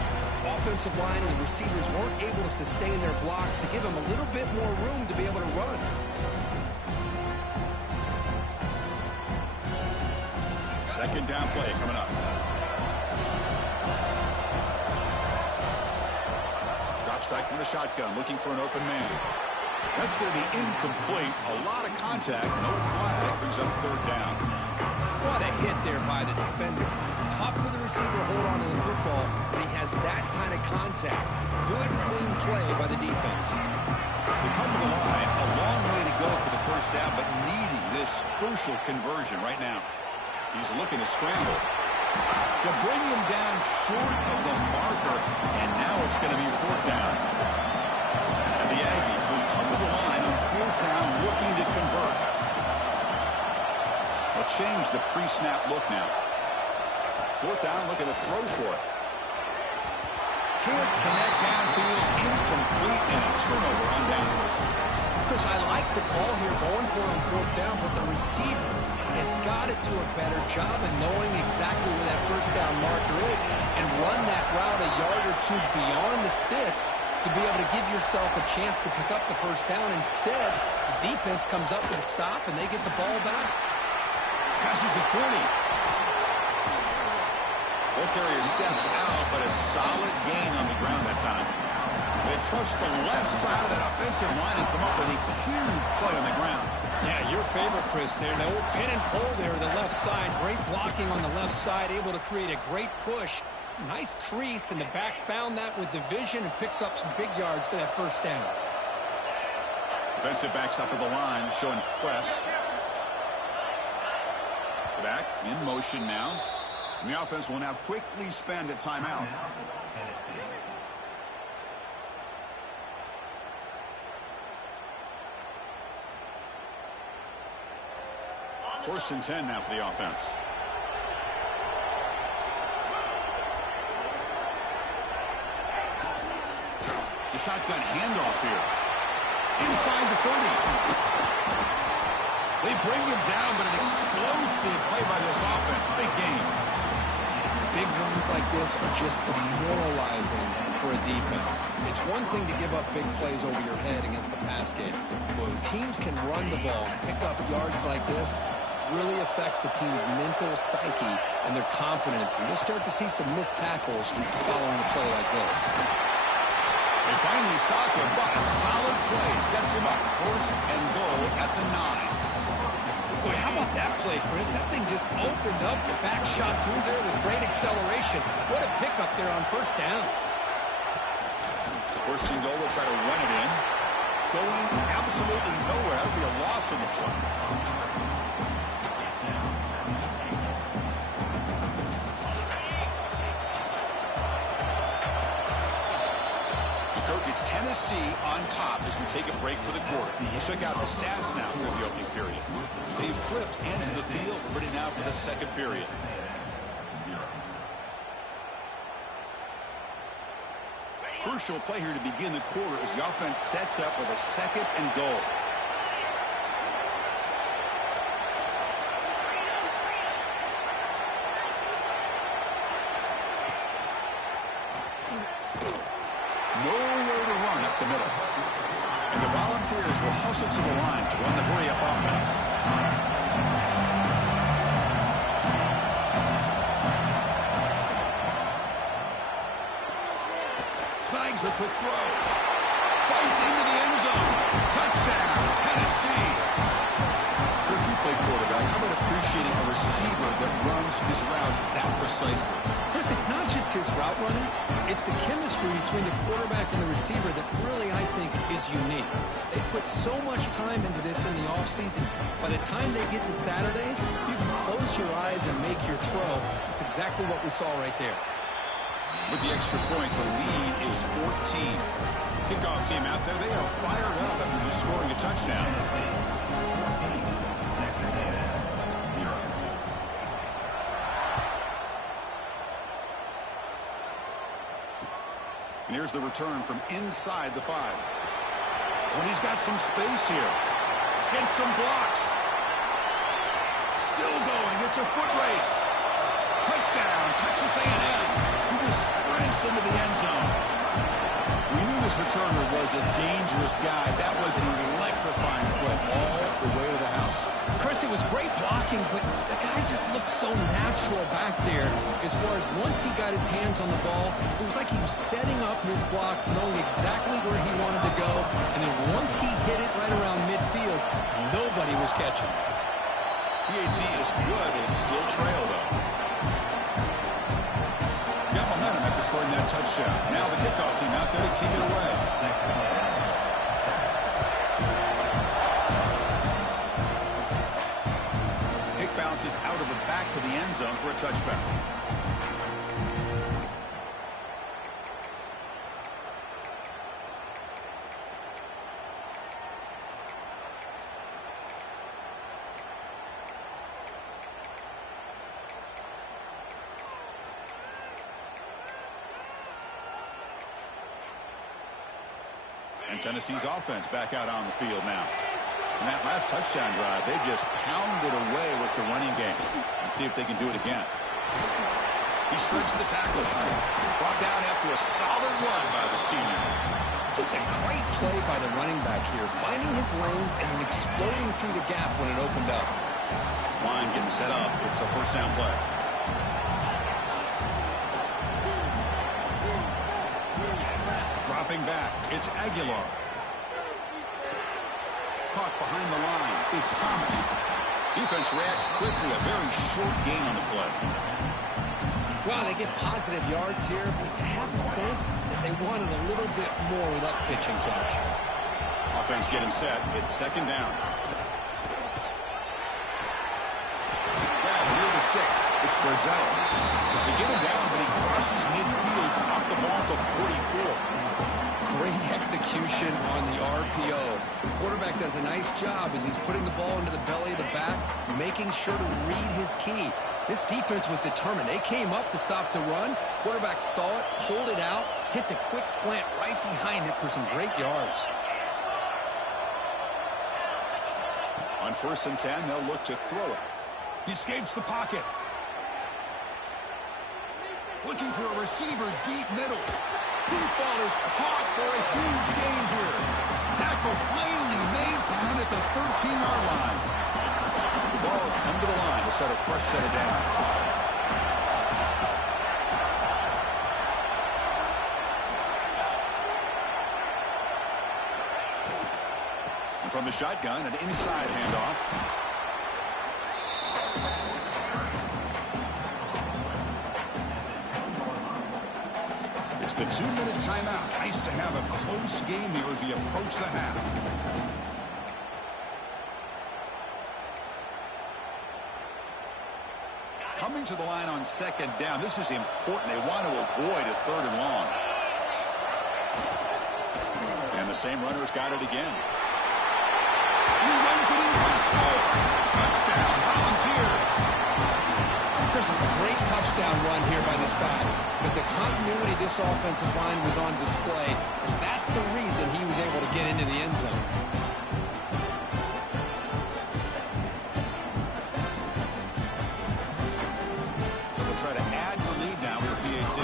Offensive line and the receivers weren't able to sustain their blocks to give him a little bit more room to be able to run. Second down play coming up. Drops back from the shotgun, looking for an open man. That's going to be incomplete. A lot of contact, no flag, brings up third down. What a hit there by the defender. Tough for the receiver to hold on to the football, but he has that kind of contact. Good, clean play by the defense. They come to the line, a long way to go for the first down, but needing this crucial conversion right now. He's looking to scramble. To bring him down short of the marker, and now it's going to be fourth down. And the Aggies will come to the line on fourth down looking to convert. They'll change the pre-snap look now. Fourth down, looking to throw for it. Can't connect downfield, incomplete, and a turnover on downs. Chris, I like the call here going for it on fourth down, but the receiver has got to do a better job of knowing exactly where that first down marker is and run that route a yard or two beyond the sticks to be able to give yourself a chance to pick up the first down. Instead, the defense comes up with a stop and they get the ball back. Passes the 40. Ball carrier steps out, but a solid gain on the ground that time. They trust the left side of that offensive line and come up with a huge play on the ground. Yeah, your favorite, Chris, there. No pin and pull there to the left side. Great blocking on the left side, able to create a great push. Nice crease, and the back found that with the vision and picks up some big yards for that first down. Defensive backs up at the line, showing press. Back in motion now. And the offense will now quickly spend a timeout. First and 10 now for the offense. The shotgun handoff here. Inside the 30. They bring him down, but an explosive play by this offense. Big game. Big runs like this are just demoralizing for a defense. It's one thing to give up big plays over your head against the pass game. When teams can run the ball, pick up yards like this, really affects the team's mental psyche and their confidence. And you'll start to see some missed tackles following a play like this. They finally stop him, but a solid play sets him up. First and goal at the 9. Boy, how about that play, Chris? That thing just opened up. The back shot through there with great acceleration. What a pickup there on first down. First and goal, they'll try to run it in. Going absolutely nowhere. That would be a loss on the play. It's Tennessee on top as we take a break for the quarter. Let's check out the stats now for the opening period. They've flipped ends of the field, ready now for the second period. Crucial play here to begin the quarter as the offense sets up with a second and goal. Nowhere to run up the middle. And the Volunteers will hustle to the line to run the hurry-up offense. Snags the quick throw. Fights into the end zone. Touchdown, Tennessee. Coach, you play quarterback. How about appreciating a receiver that runs his routes that precisely? Chris, it's not just his route running. It's the chemistry between the quarterback and the receiver that really, I think, is unique. They put so much time into this in the offseason. By the time they get to Saturdays, you can close your eyes and make your throw. It's exactly what we saw right there. With the extra point, the lead is 14. Kickoff team out there, they are fired up after just scoring a touchdown. And here's the return from inside the 5. When he's got some space here. Gets some blocks. still going. It's a foot race. Touchdown, Texas A&M. He just sprints into the end zone. We knew this returner was a dangerous guy. That was an electrifying play all the way to the house. Chris, it was great blocking, but the guy just looked so natural back there as far as once he got his hands on the ball, it was like he was setting up his blocks, knowing exactly where he wanted to go, and then once he hit it right around midfield, nobody was catching. PAT is good. They still trail, though. Got momentum after scoring that touchdown. Now the kickoff team out there to kick it away. Kick bounces out of the back of the end zone for a touchback. And Tennessee's offense back out on the field now. In that last touchdown drive, they just pounded away with the running game. Let's see if they can do it again. He shreds the tackle. Brought down after a solid run by the senior. Just a great play by the running back here, finding his lanes and then exploding through the gap when it opened up. This line getting set up. It's a first down play. Dropping back, it's Aguilar. Caught behind the line, it's Thomas. Defense reacts quickly, a very short gain on the play. Well, they get positive yards here, but you have the sense that they wanted a little bit more with that pitch and catch. Offense getting set, it's second down. Grab near the sticks, it's Brazel. They get him down, but he crosses midfield, stopped the ball at the 44. Great execution on the RPO. The quarterback does a nice job as he's putting the ball into the belly of the back, making sure to read his key. This defense was determined. They came up to stop the run. Quarterback saw it, pulled it out, hit the quick slant right behind it for some great yards. On 1st and 10, they'll look to throw it. He escapes the pocket. Looking for a receiver deep middle. Deep ball is caught for a huge gain here. Tackle finally made down at the 13-yard line. The ball has come to the line to set a fresh set of downs. And from the shotgun, an inside handoff. It's the 2-minute timeout. Nice to have a close game here as we approach the half. Coming to the line on second down. This is important. They want to avoid a 3rd and long. And the same runner's got it again. He runs it in for the score. Touchdown, Volunteers. Chris, it's a great touchdown run here by this back, but the continuity of this offensive line was on display, and that's the reason he was able to get into the end zone. They'll try to add the lead now for PAT.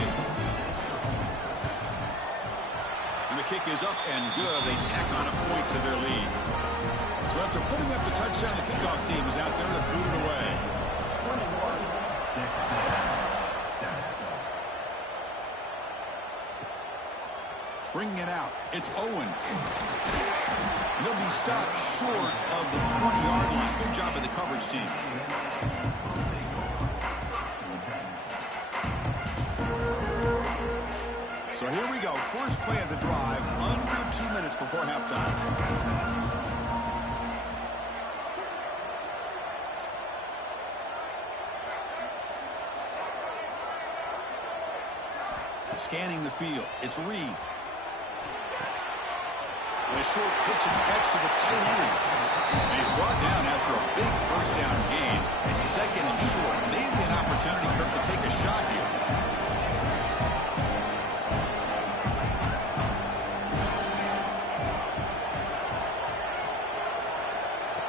And the kick is up and good. They tack on a point to their lead. So after putting up the touchdown, the kickoff team is out there to boot it away. Bringing it out, it's Owens. And he'll be stopped short of the 20-yard line. Good job of the coverage team. So here we go. First play of the drive, under 2 minutes before halftime. Scanning the field, it's Reed. And a short pitch and catch to the tight end. And he's brought down after a big first down gain. It's second and short. Maybe an opportunity for him to take a shot here.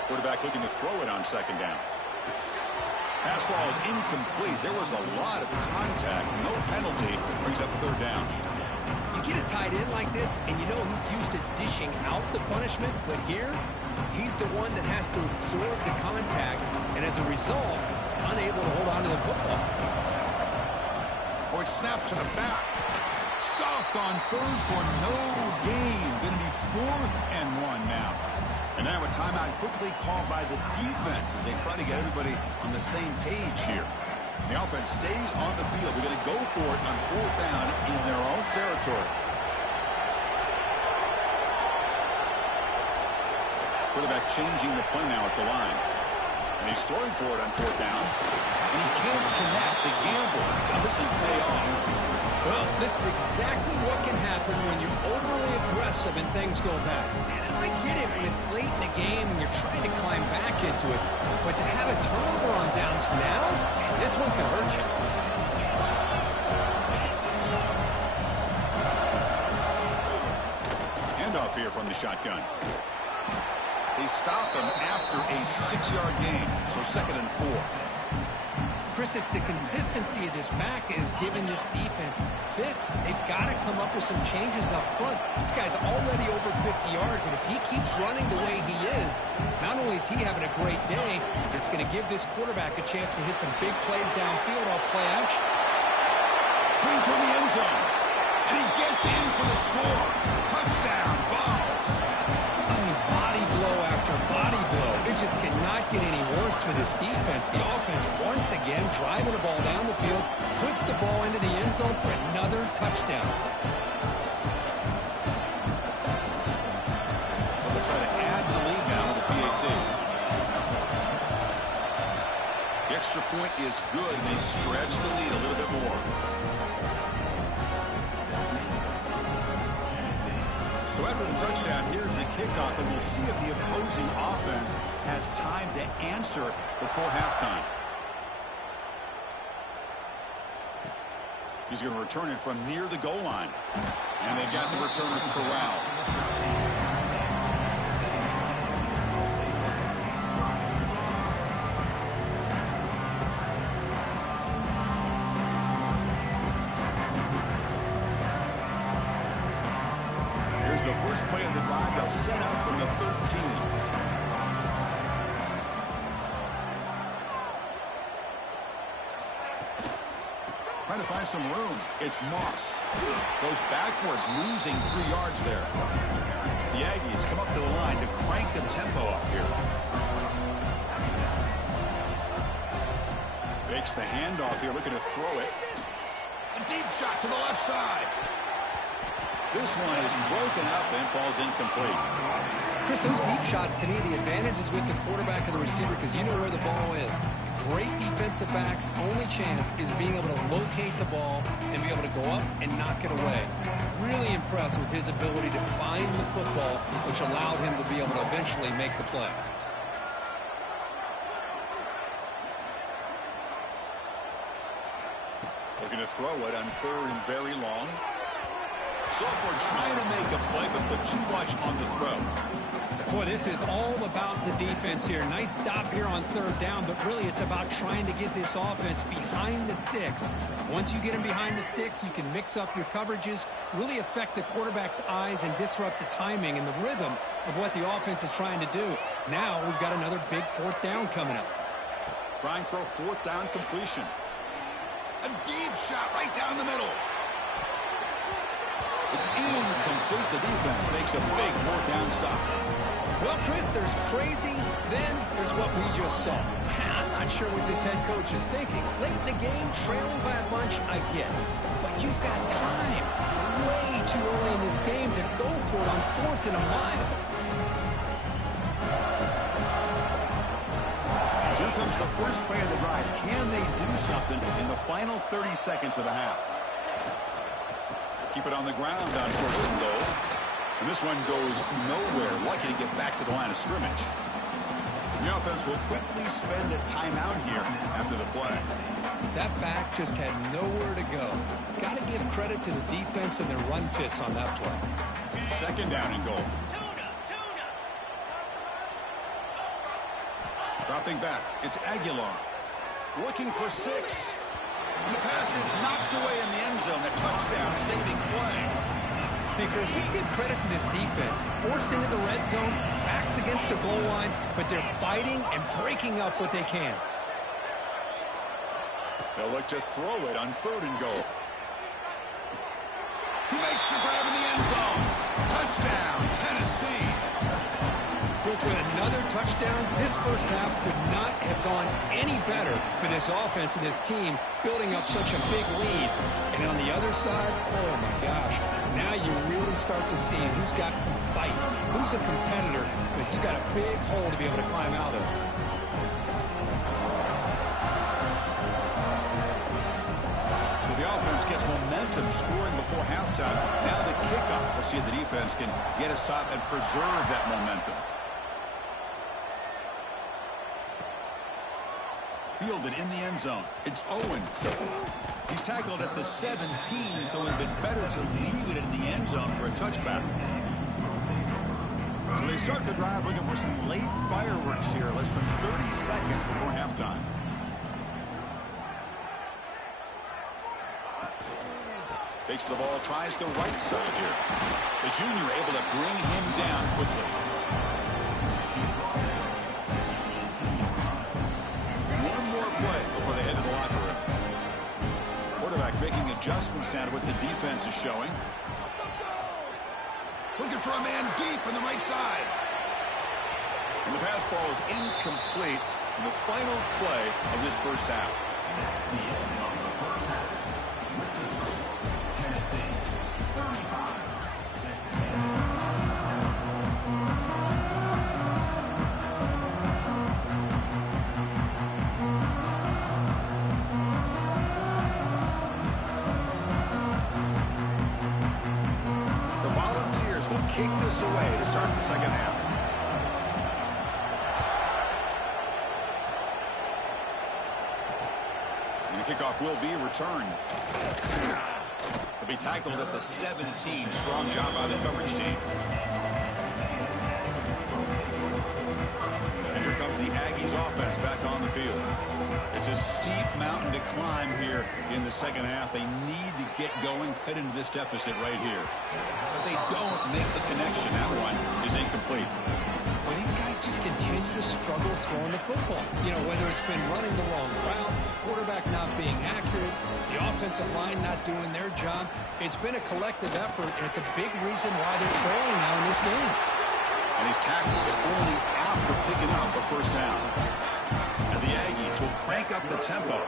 Quarterback looking to throw it on second down. Pass ball is incomplete. There was a lot of contact. No penalty. Brings up third down. You get a tight end like this, and you know he's used to dishing out the punishment, but here, he's the one that has to absorb the contact, and as a result, he's unable to hold on to the football. Or it's snapped to the back. Stopped on third for no gain. Going to be 4th and 1 now. And now a timeout quickly called by the defense as they try to get everybody on the same page here. The offense stays on the field. They're going to go for it on 4th down in their own territory. Quarterback changing the play now at the line. And he's throwing for it on 4th down. And he can't connect. The gamble doesn't pay off. Well, this is exactly what can happen when you're overly aggressive and things go bad. And I get it when it's late in the game and you're trying to climb back into it. But to have a turnover on downs now, man, this one can hurt you. Handoff here from the shotgun. They stop him after a 6-yard gain. So 2nd and 4. Chris, it's the consistency of this back is giving this defense fits. They've got to come up with some changes up front. This guy's already over 50 yards, and if he keeps running the way he is, not only is he having a great day, but it's going to give this quarterback a chance to hit some big plays downfield off play action. Clean to the end zone. And he gets in for the score. Touchdown, Vols. I mean, body blow after body blow. It just cannot get any worse for this defense. The offense, once again, driving the ball down the field, puts the ball into the end zone for another touchdown. Well, they'll try to add the lead now with the PAT. The extra point is good, and they stretch the lead a little bit more. So after the touchdown, here's the kickoff, and we'll see if the opposing offense has time to answer before halftime. He's going to return it from near the goal line. And they've got the returner corralled. The first play of the drive, they'll set up from the 13. Trying to find some room. It's Moss. Goes backwards, losing 3 yards there. The Aggies come up to the line to crank the tempo up here. Fakes the handoff here, looking to throw it. A deep shot to the left side. This one is broken up and falls incomplete. Chris, those deep shots, to me, the advantage is with the quarterback and the receiver because you know where the ball is. Great defensive backs' only chance is being able to locate the ball and be able to go up and knock it away. Really impressed with his ability to find the football, which allowed him to be able to eventually make the play. Looking to throw it on 3rd and very long. Sophomore trying to make a play, but put too much on the throw. Boy, this is all about the defense here. Nice stop here on 3rd down, but really it's about trying to get this offense behind the sticks. Once you get them behind the sticks, you can mix up your coverages, really affect the quarterback's eyes and disrupt the timing and the rhythm of what the offense is trying to do. Now we've got another big 4th down coming up. Trying for a 4th down completion. A deep shot right down the middle. It's incomplete. The defense makes a big 4th down stop. Well, Chris, there's crazy, then there's what we just saw. I'm not sure what this head coach is thinking. Late in the game, trailing by a bunch, I get it. But you've got time, way too early in this game to go for it on 4th and a mile. Here comes the first play of the drive. Can they do something in the final 30 seconds of the half? Keep it on the ground on 1st and goal. And this one goes nowhere. Lucky to get back to the line of scrimmage. The offense will quickly spend a timeout here after the play. That back just had nowhere to go. Got to give credit to the defense and their run fits on that play. 2nd down and goal. Dropping back, it's Aguilar. looking for 6. And the pass is knocked away in the end zone. A touchdown-saving play. Hey, Chris, let's give credit to this defense. Forced into the red zone, backs against the goal line, but they're fighting and breaking up what they can. They'll look to throw it on 3rd and goal. He makes the grab in the end zone. Touchdown, Tennessee. Chris, with another touchdown, this first half could not have gone any better for this offense and this team, building up such a big lead. And on the other side, oh my gosh, now you really start to see who's got some fight, who's a competitor, because you got a big hole to be able to climb out of. So the offense gets momentum scoring before halftime. Now the kickoff. We'll see if the defense can get a stop and preserve that momentum. Fielded in the end zone. It's Owens. He's tackled at the 17, so it would have been better to leave it in the end zone for a touchback. So they start the drive looking for some late fireworks here, less than 30 seconds before halftime. Takes the ball, tries the right side here. The junior able to bring him down quickly. One more play before they head to the locker room. Quarterback making adjustments down to what the defense is showing. Looking for a man deep on the right side. And the pass ball is incomplete in the final play of this first half. Kick this away to start the second half. And the kickoff will be returned. He'll be tackled at the 17. Strong job by the coverage team. And here comes the Aggies offense back on the field. It's a steep mountain to climb here in the second half. They need to get going, cut into this deficit right here. But they don't make the connection. That one is incomplete. Well, these guys just continue to struggle throwing the football. You know, whether it's been running the wrong route, the quarterback not being accurate, the offensive line not doing their job. It's been a collective effort, and it's a big reason why they're trailing now in this game. And he's tackled it only after picking up a first down. And the Aggies will crank up the tempo.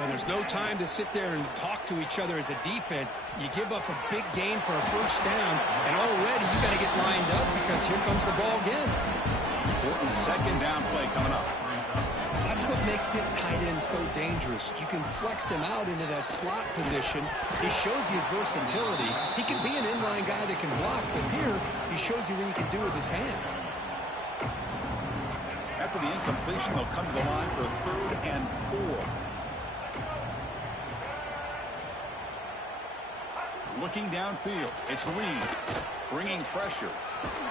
And there's no time to sit there and talk to each other as a defense. You give up a big gain for a first down, and already you got to get lined up because here comes the ball again. Important second down play coming up. That's what makes this tight end so dangerous. You can flex him out into that slot position. He shows you his versatility. He can be an inline guy that can block, but here he shows you what he can do with his hands. After the incompletion, they'll come to the line for a 3rd and 4. Looking downfield, it's Reed bringing pressure.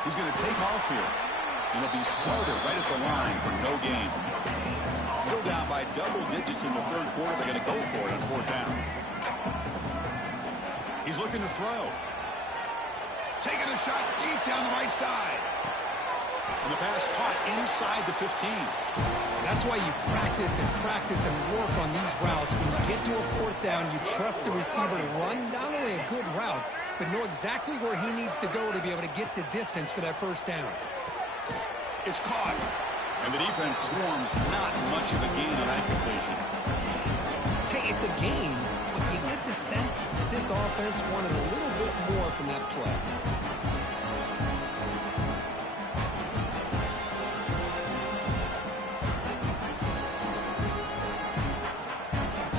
He's going to take off here. And he'll be smothered right at the line for no gain. Still down by double digits in the 3rd quarter. They're going to go for it on 4th down. He's looking to throw. Taking a shot deep down the right side. And the pass caught inside the 15. That's why you practice and work on these routes. When you get to a 4th down, you trust the receiver to run not only a good route, but know exactly where he needs to go to be able to get the distance for that first down. It's caught. And the defense swarms. Not much of a gain on that completion. Hey, it's a gain, but you get the sense that this offense wanted a little bit more from that play.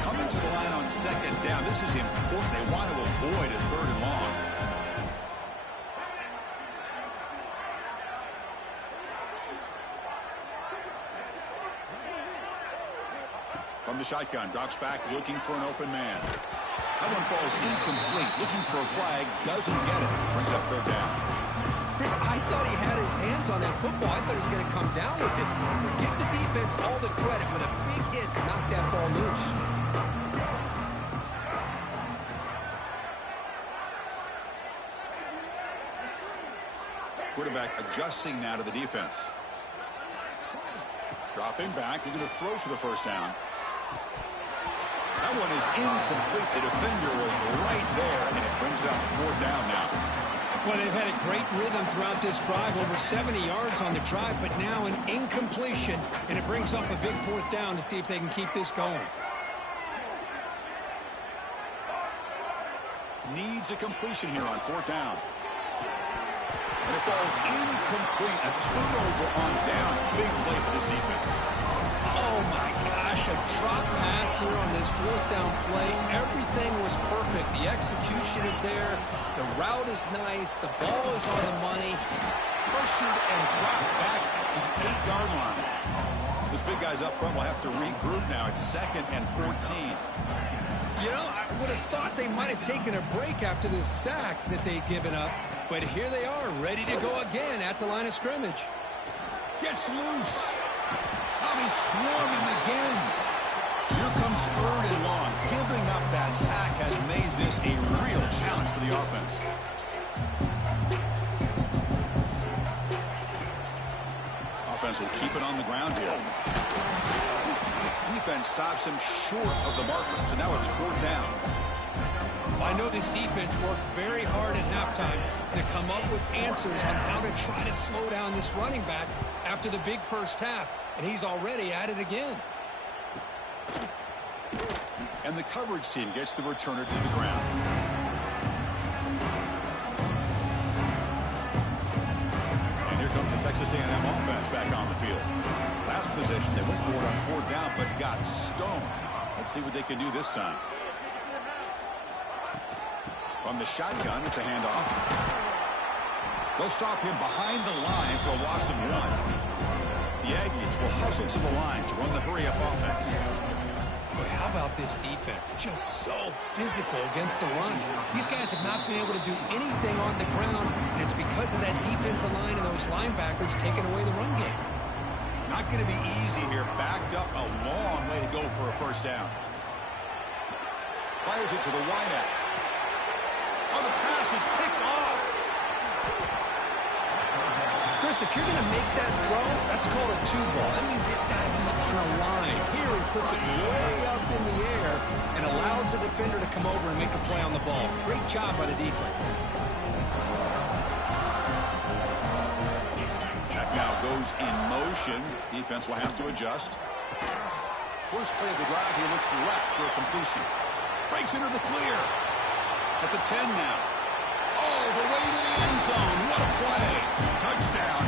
Coming to the line on 2nd down. This is important. They want to avoid a 3rd and long. From the shotgun, drops back, looking for an open man. That one falls incomplete. Looking for a flag, doesn't get it. Brings up 3rd down. Chris, I thought he had his hands on that football. I thought he was going to come down with it. Forget the defense. defense all the credit with a big hit to knock that ball loose. Quarterback adjusting now to the defense. Dropping back, looking to throw for the first down. That one is incomplete. The defender was right there, and it brings up 4th down now. Well, they've had a great rhythm throughout this drive, over 70 yards on the drive, but now an incompletion, and it brings up a big 4th down to see if they can keep this going. Needs a completion here on 4th down. And it falls incomplete. A turnover on downs. Big play for this defense. Oh, my gosh. A drop pass here on this 4th down play. Everything was perfect. The execution is there. The route is nice. The ball is on the money. Pressured and dropped back to the 8-yard line. This big guy's up front will have to regroup now. It's 2nd and 14. You know, I would have thought they might have taken a break after this sack that they'd given up. But here they are, ready to go again at the line of scrimmage. Gets loose. Now he's swarming again. So here comes 3rd and long. Giving up that sack has made this a real challenge for the offense. Offense will keep it on the ground here. Defense stops him short of the marker. So now it's 4th down. I know this defense worked very hard at halftime to come up with answers on how to try to slow down this running back after the big first half, and he's already at it again. And the coverage team gets the returner to the ground. And here comes the Texas A&M offense back on the field. Last possession, they went for it on 4th down, but got stoned. Let's see what they can do this time. From the shotgun, it's a handoff. They'll stop him behind the line for a loss of 1. The Aggies will hustle to the line to run the hurry-up offense. Boy, how about this defense? Just so physical against the run. These guys have not been able to do anything on the ground, and it's because of that defensive line and those linebackers taking away the run game. Not going to be easy here. Backed up a long way to go for a first down. Fires it to the wideout. Oh, the pass is picked off. Chris, if you're going to make that throw, that's called a 2-ball. That means it's got to be on a line. Here he puts it way up in the air and allows the defender to come over and make a play on the ball. Great job by the defense. Back now goes in motion. Defense will have to adjust. First play of the drive, he looks left for a completion. Breaks into the clear. At the 10 now. All the way to the end zone. What a play. Touchdown,